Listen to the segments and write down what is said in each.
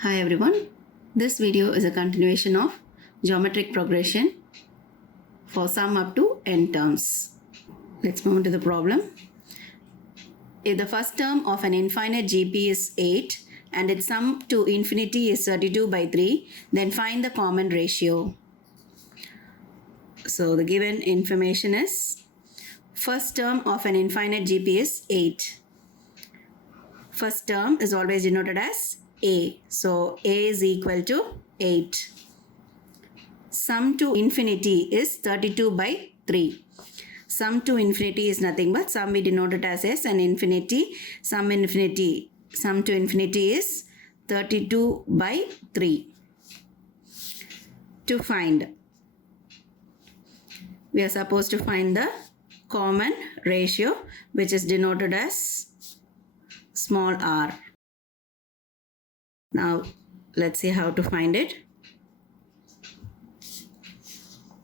Hi everyone, this video is a continuation of geometric progression for sum up to n terms. Let's move on to the problem. If the first term of an infinite GP is 8 and its sum to infinity is 32 by 3, then find the common ratio. So the given information is first term of an infinite GP is 8. First term is always denoted as A. So A is equal to 8. Sum to infinity is 32 by 3. Sum to infinity is nothing but sum we denote it as S and infinity. Sum to infinity is 32 by 3. To find, we are supposed to find the common ratio, which is denoted as small r. Now let's see how to find it.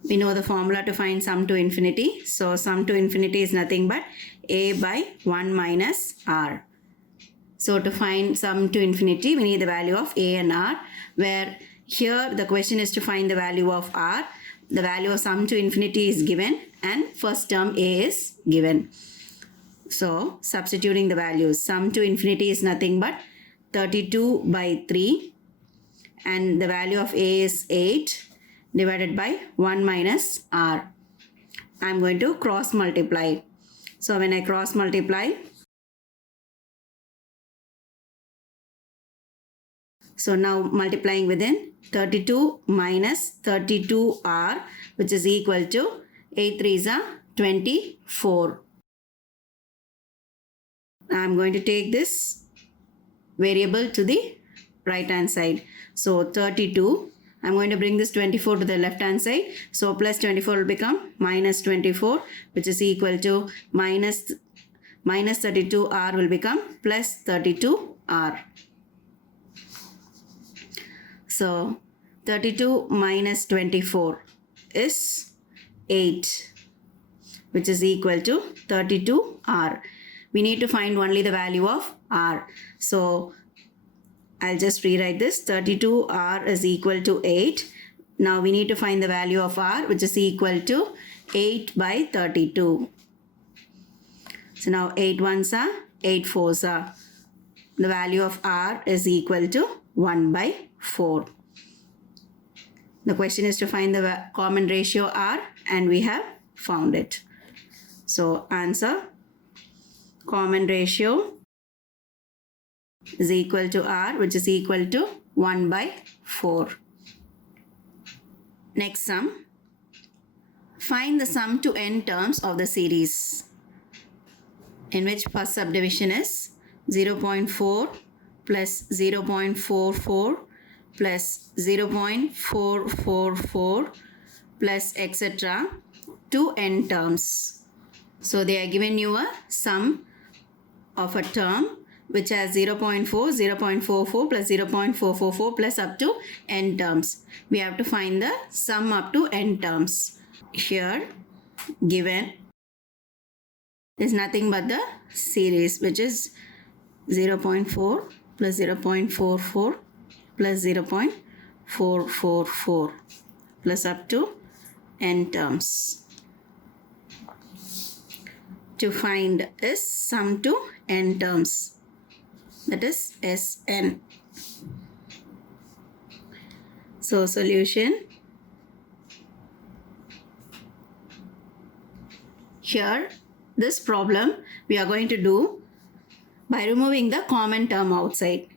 We know the formula to find sum to infinity. So sum to infinity is nothing but a by 1 minus r. So to find sum to infinity, we need the value of a and r, where here the question is to find the value of r. The value of sum to infinity is given and first term a is given. So substituting the values, sum to infinity is nothing but 32 by 3 and the value of a is 8 divided by 1 minus r. I am going to cross multiply. So when I cross multiply, so now multiplying within 32 minus 32r, which is equal to 8 3s are 24. I am going to take this variable to the right hand side. So 32, I am going to bring this 24 to the left hand side. So plus 24 will become minus 24, which is equal to minus 32r will become plus 32r. So 32 minus 24 is 8, which is equal to 32r. We need to find only the value of r. So I'll just rewrite this. 32r is equal to 8. Now we need to find the value of r, which is equal to 8 by 32. So now 8 1s are 8 4s are. The value of r is equal to 1 by 4. The question is to find the common ratio r, and we have found it. So answer, common ratio is equal to r, which is equal to 1 by 4. Next sum. Find the sum to n terms of the series, in which first subdivision is 0.4 plus 0.44 plus 0.444 plus etc. to n terms. So they are given you a sum of a term which has 0.4, 0.44 plus 0.444 plus up to n terms. We have to find the sum up to n terms. Here given is nothing but the series, which is 0.4 plus 0.44 plus 0.444 plus up to n terms. To find is sum to n terms, that is Sn. So solution. Here this problem we are going to do by removing the common term outside.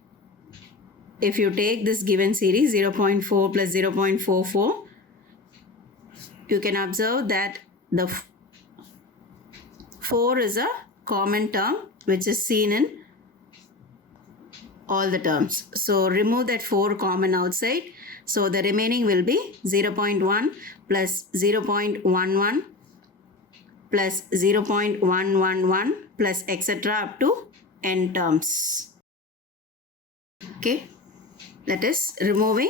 If you take this given series 0.4 plus 0.44, you can observe that the 4 is a common term which is seen in all the terms. So remove that 4 common outside. So the remaining will be 0.1 plus 0.11 plus 0.111 plus etc. up to n terms. Okay, that is removing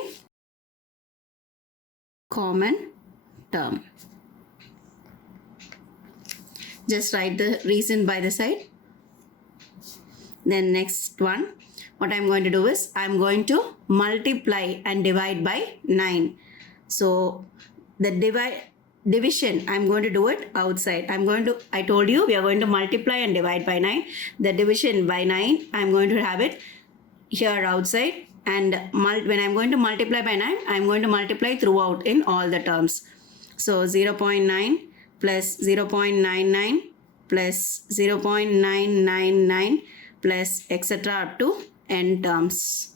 common term. Just write the reason by the side. Then next one, what I'm going to do is I'm going to multiply and divide by 9. So the division, I'm going to do it outside. I told you we are going to multiply and divide by 9. The division by 9, I'm going to have it here outside, and when I'm going to multiply by 9, I'm going to multiply throughout in all the terms. So 0.9 plus 0.99 plus 0.999 plus etc. up to n terms.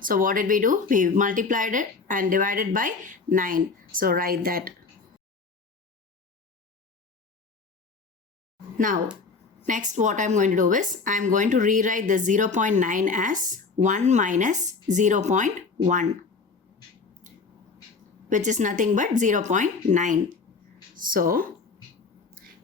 So what did we do? We multiplied it and divided by 9. So write that. Now, next what I'm going to do is, I'm going to rewrite the 0.9 as 1 minus 0.1, which is nothing but 0.9. So,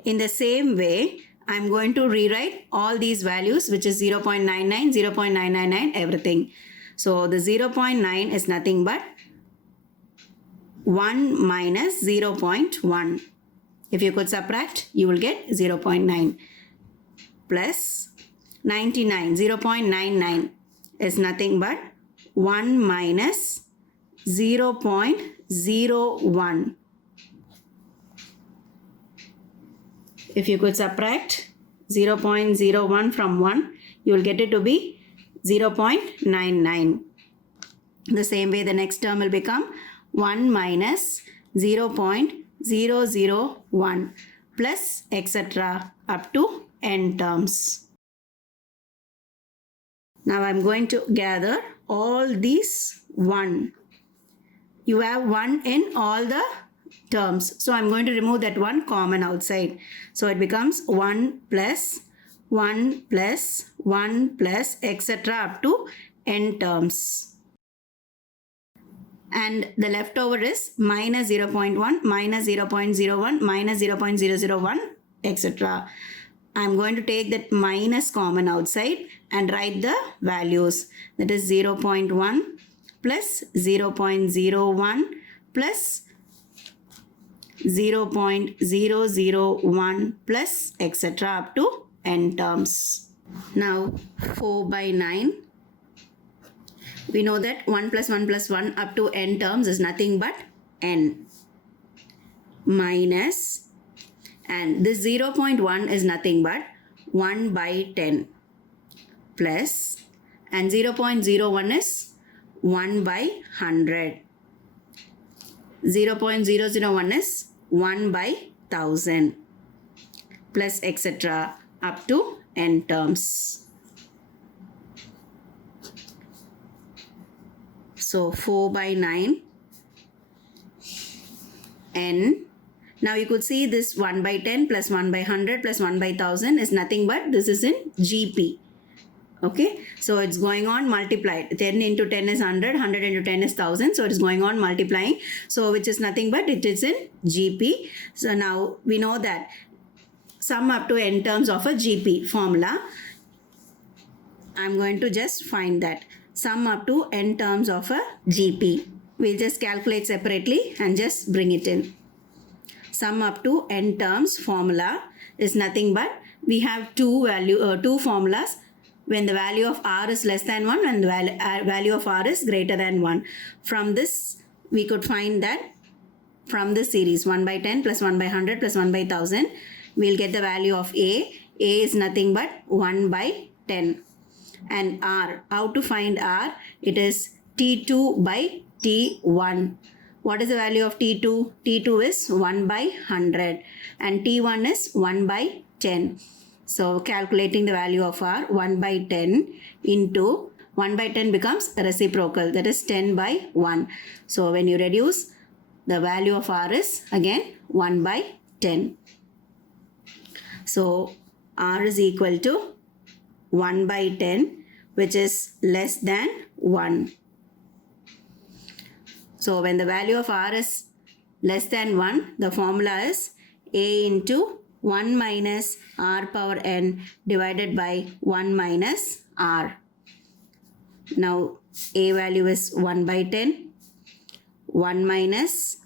in the same way, I'm going to rewrite all these values, which is 0.99, 0.999, everything. So, the 0.9 is nothing but 1 minus 0.1. If you could subtract, you will get 0.9 plus 99. 0.99 is nothing but 1 minus 0.01. If you could subtract 0.01 from 1, you will get it to be 0.99. The same way, the next term will become 1 minus 0.001 plus etc. up to n terms. Now I'm going to gather all these 1. You have 1 in all the terms. So I'm going to remove that 1 common outside. So it becomes 1 plus 1 plus 1 plus etc. up to n terms. And the leftover is minus 0.1, minus 0.01, minus 0.001, etc. I'm going to take that minus common outside and write the values. That is 0.1 plus 0.01 plus 0.001 plus etc. up to n terms. Now 4 by 9. We know that 1 plus 1 plus 1 up to n terms is nothing but n minus, and this 0.1 is nothing but 1 by 10 plus, and 0.01 is 1 by 100. 0.001 is 1 by 1000 plus etc. up to n terms. So 4 by 9 n. Now you could see this 1 by 10 plus 1 by 100 plus 1 by 1000 is nothing but this is in GP. Okay, so it's going on multiplied. 10 into 10 is 100, 100 into 10 is 1000. So it's going on multiplying. So which is nothing but it is in GP. So now we know that sum up to n terms of a GP formula. I'm going to just find that. Sum up to n terms of a GP. We'll just calculate separately and just bring it in. Sum up to n terms formula is nothing but we have two formulas when the value of r is less than 1 and the value of r is greater than 1. From this, we could find that from this series 1 by 10 plus 1 by 100 plus 1 by 1000, we'll get the value of A. A is nothing but 1 by 10. And R, how to find R? It is T2 by T1. What is the value of T2? T2 is 1 by 100 and T1 is 1 by 10. So calculating the value of R, 1 by 10 into 1 by 10 becomes reciprocal, that is 10 by 1. So when you reduce, the value of R is again 1 by 10. So R is equal to 1 by 10, which is less than 1. So when the value of R is less than 1, the formula is A into 1 minus R power n divided by 1 minus R. Now A value is 1 by 10, 1 minus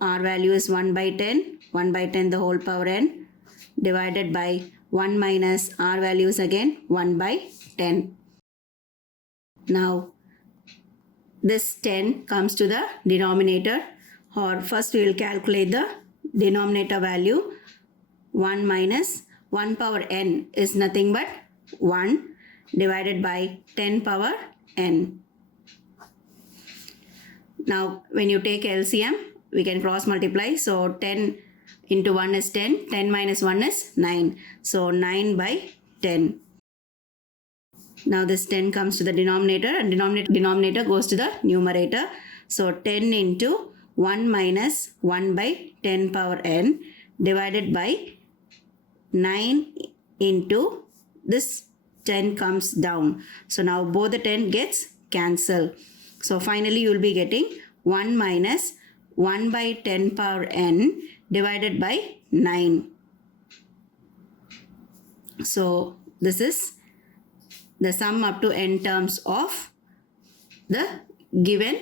R value is 1 by 10, 1 by 10 the whole power n divided by 1 minus r values again 1 by 10. Now this 10 comes to the denominator, or first we will calculate the denominator value. 1 minus 1 power n is nothing but 1 divided by 10 power n. Now when you take LCM, we can cross multiply. So 10 into 1 is 10, 10 minus 1 is 9. So 9 by 10. Now this 10 comes to the denominator and denominator goes to the numerator. So 10 into 1 minus 1 by 10 power n divided by 9 into this 10 comes down. So now both the 10 gets cancelled. So finally you will be getting 1 minus 1 by 10 power n divided by 9. So this is the sum up to n terms of the given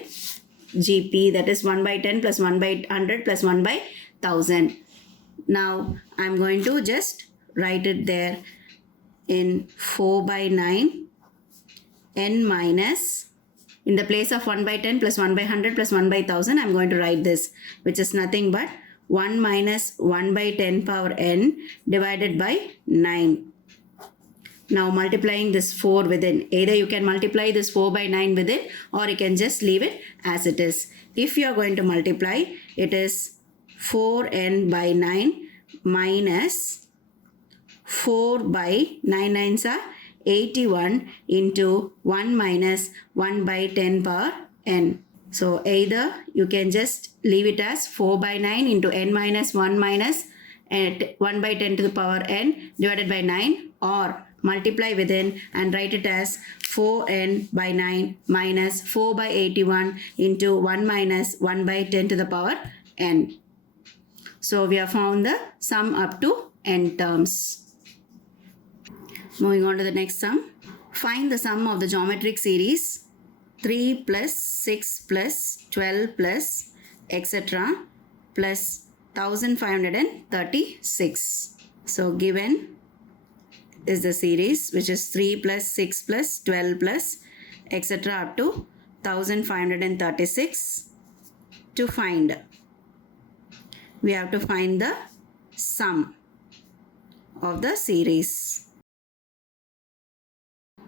GP, that is 1 by 10 plus 1 by 100 plus 1 by 1000. Now I'm going to just write it there in 4 by 9 n minus, in the place of 1 by 10 plus 1 by 100 plus 1 by 1000, I'm going to write this, which is nothing but 1 minus 1 by 10 power n divided by 9. Now multiplying this 4 within, either you can multiply this 4 by 9 within, or you can just leave it as it is. If you are going to multiply, it is 4n by 9 minus 4 by 9 nines are 81 into 1 minus 1 by 10 power n. So either you can just leave it as 4 by 9 into n minus 1 minus 1 by 10 to the power n divided by 9, or multiply within and write it as 4n by 9 minus 4 by 81 into 1 minus 1 by 10 to the power n. So we have found the sum up to n terms. Moving on to the next sum. Find the sum of the geometric series 3 plus 6 plus 12 plus etc. plus 1536. So given is the series which is 3 plus 6 plus 12 plus etc. up to 1536. To find, we have to find the sum of the series.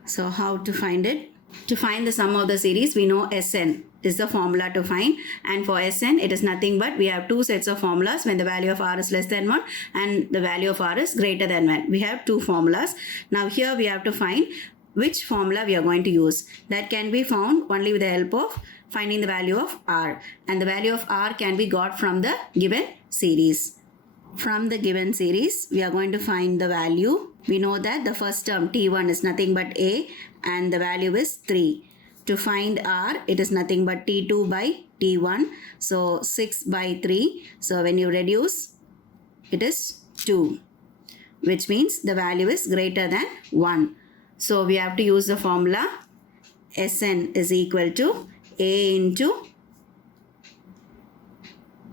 So how to find it? To find the sum of the series, we know Sn is the formula to find, and for Sn it is nothing but we have two sets of formulas when the value of r is less than 1 and the value of r is greater than 1. We have two formulas. Now here we have to find which formula we are going to use. That can be found only with the help of finding the value of r, and the value of r can be got from the given series. From the given series, we are going to find the value. We know that the first term t1 is nothing but a and the value is 3. To find r, it is nothing but t2 by t1. So 6 by 3. So when you reduce, it is 2, which means the value is greater than 1. So we have to use the formula Sn is equal to a into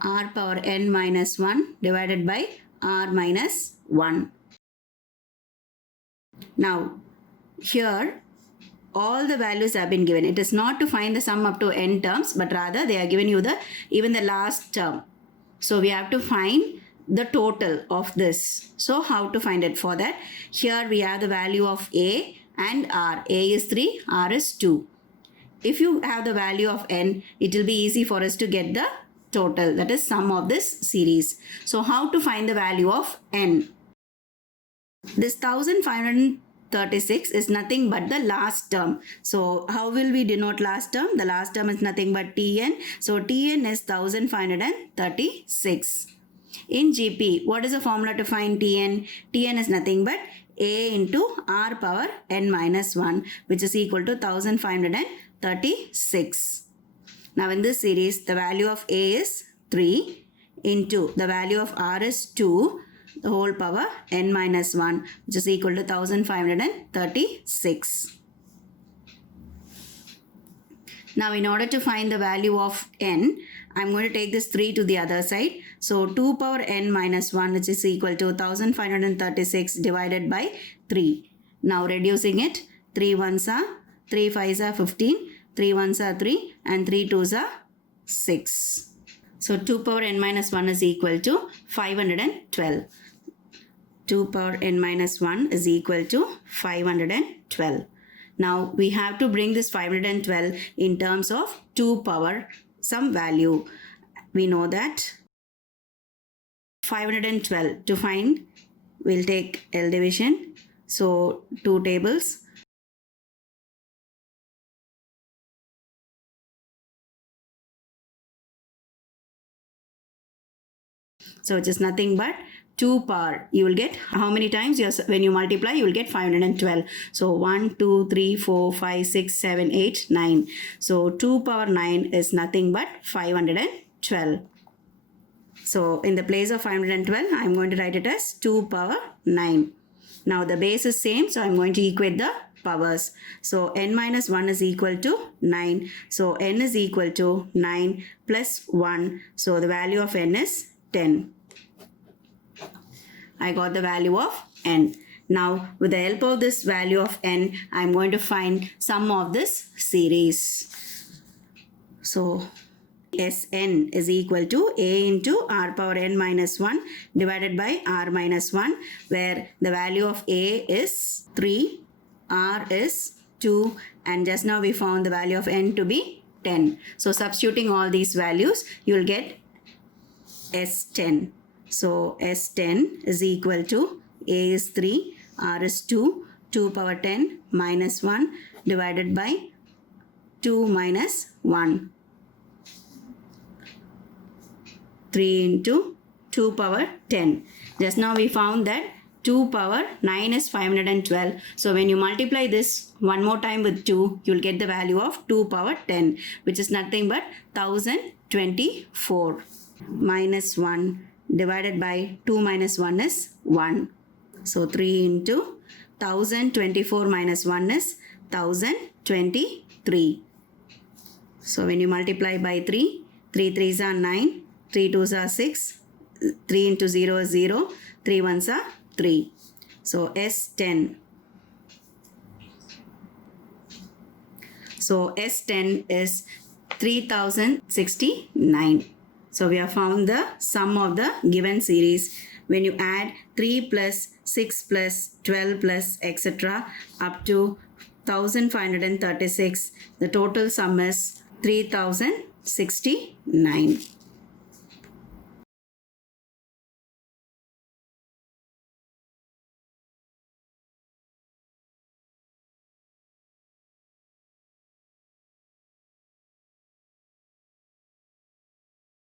r power n minus 1 divided by r minus 1. Now here all the values have been given. It is not to find the sum up to n terms, but rather they are given you even the last term. So we have to find the total of this. So how to find it? For that, here we have the value of a and r. A is 3, r is 2. If you have the value of n, it will be easy for us to get the total, that is sum of this series. So how to find the value of n? This 1536 is nothing but the last term. So how will we denote last term? The last term is nothing but Tn. So Tn is 1536. In GP, what is the formula to find Tn? Tn is nothing but a into r power n minus 1, which is equal to 1536. Now in this series, the value of a is 3 into the value of r is 2, the whole power n minus 1, which is equal to 1536. Now in order to find the value of n, I'm going to take this 3 to the other side. So 2 power n minus 1, which is equal to 1536 divided by 3. Now reducing it, 3 ones are 3 5s are 15, 3 ones are 3 and 3 2s are 6. So 2 power n minus 1 is equal to 512. 2 power n minus 1 is equal to 512. Now we have to bring this 512 in terms of 2 power some value. We know that 512 to find, we'll take L division. So 2 tables. So it is nothing but 2 power. You will get how many times? When you multiply, you will get 512. So 1, 2, 3, 4, 5, 6, 7, 8, 9. So 2 power 9 is nothing but 512. So in the place of 512, I am going to write it as 2 power 9. Now the base is same, so I am going to equate the powers. So n minus 1 is equal to 9. So n is equal to 9 plus 1. So the value of n is 10. I got the value of n. Now with the help of this value of n, I am going to find sum of this series. So Sn is equal to a into r power n minus 1 divided by r minus 1, where the value of a is 3, r is 2, and just now we found the value of n to be 10. So substituting all these values, you will get S10. So S10 is equal to a is 3, r is 2, 2 power 10 minus 1 divided by 2 minus 1. 3 into 2 power 10. Just now we found that 2 power 9 is 512. So when you multiply this one more time with 2, you will get the value of 2 power 10, which is nothing but 1024. Minus 1 divided by 2 minus 1 is 1. So 3 into 1024 minus 1 is 1023. So when you multiply by 3, 3 3s are 9, 3 2s are 6, 3 into 0 is 0, 3 1s are 3. So S10. So S10 is 3069. So we have found the sum of the given series. When you add 3 plus 6 plus 12 plus etc. up to 1536, the total sum is 3069.